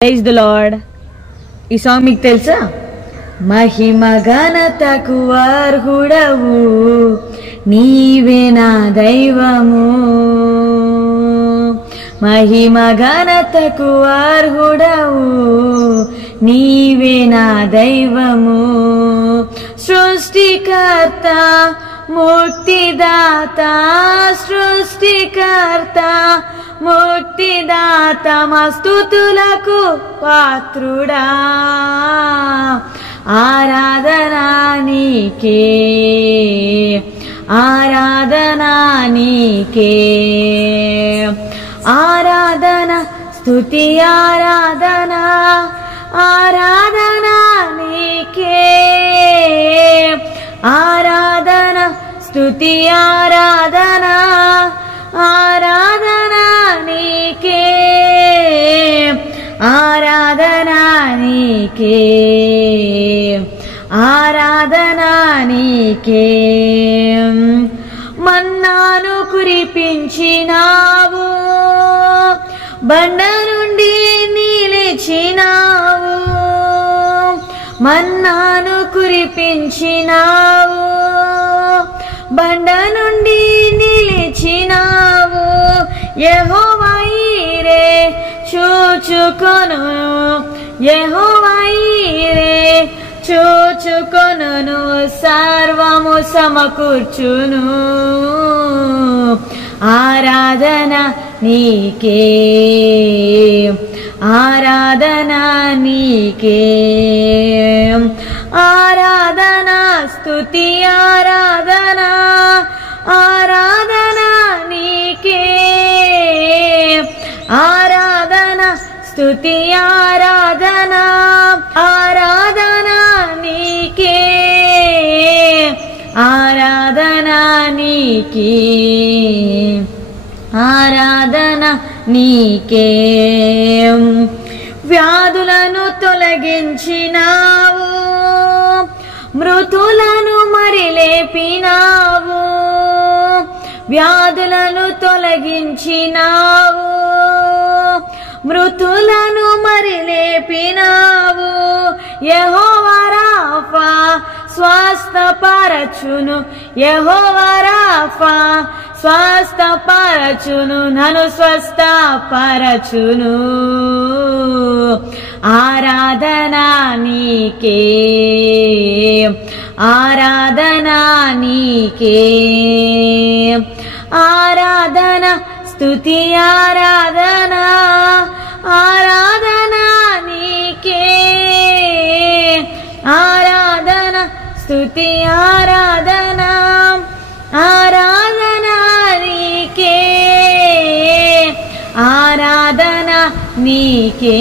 Praise the lord. ఈ song మీకు తెలుసా? మహిమ ఘనతకు అర్హుడవు నీవే నా దైవము, మహిమ ఘనతకు అర్హుడవు నీవే నా దైవము. సృష్టికర్త ముక్తిదాత, సృష్టికర్త ముక్తిదాత, మా స్తుతులకు పాత్రుడా, ఆరాధనా నీకే, ఆరాధనా నీకే, ఆరాధన స్తుతి ఆరాధనా, ఆరాధనా నీకే, ఆరాధన స్తుతి ఆరాధనా, ఆరాధనా నీకే, ఆరాధనా నీకే, ఆరాధనా నీకే. మన్నాను కురిపించినావు, బండ నుండి నిలిచినావు, మన్నాను కురిపించినావు, బండ నుండి నిలిచినావు. యెహోవా ఈరే చూచుకొను, యెహోవా ఈరే చూచుకొను, సర్వము సమకూర్చును, ఆరాధన నీకే, ఆరాధన నీకే, ఆరాధన స్తుతి ఆరాధన, ఆరాధన నీకే, ఆరాధన స్తుతి ఆరాధన, ఆరాధన నీకే, ఆరాధన నీకే, ఆరాధన నీకే. వ్యాధులను తొలగించినావు, మృతులను మరి లేపినావు, వ్యాధులను తొలగించినావు, మృతులను మరి లేపినావు. యెహోవా రాఫా స్వస్థపరచును, యెహోవా రాఫా స్వస్థపరచును, నన్ను స్వస్థపరచును, ఆరాధనా నీకే, ఆరాధనా నీకే, ఆరాధన స్తుతి ఆరాధనా, ఆరాధనా నీకే, ఆరాధన స్తుతి ఆరాధనా, ఆరాధనా నీకే, ఆరాధన నీకే.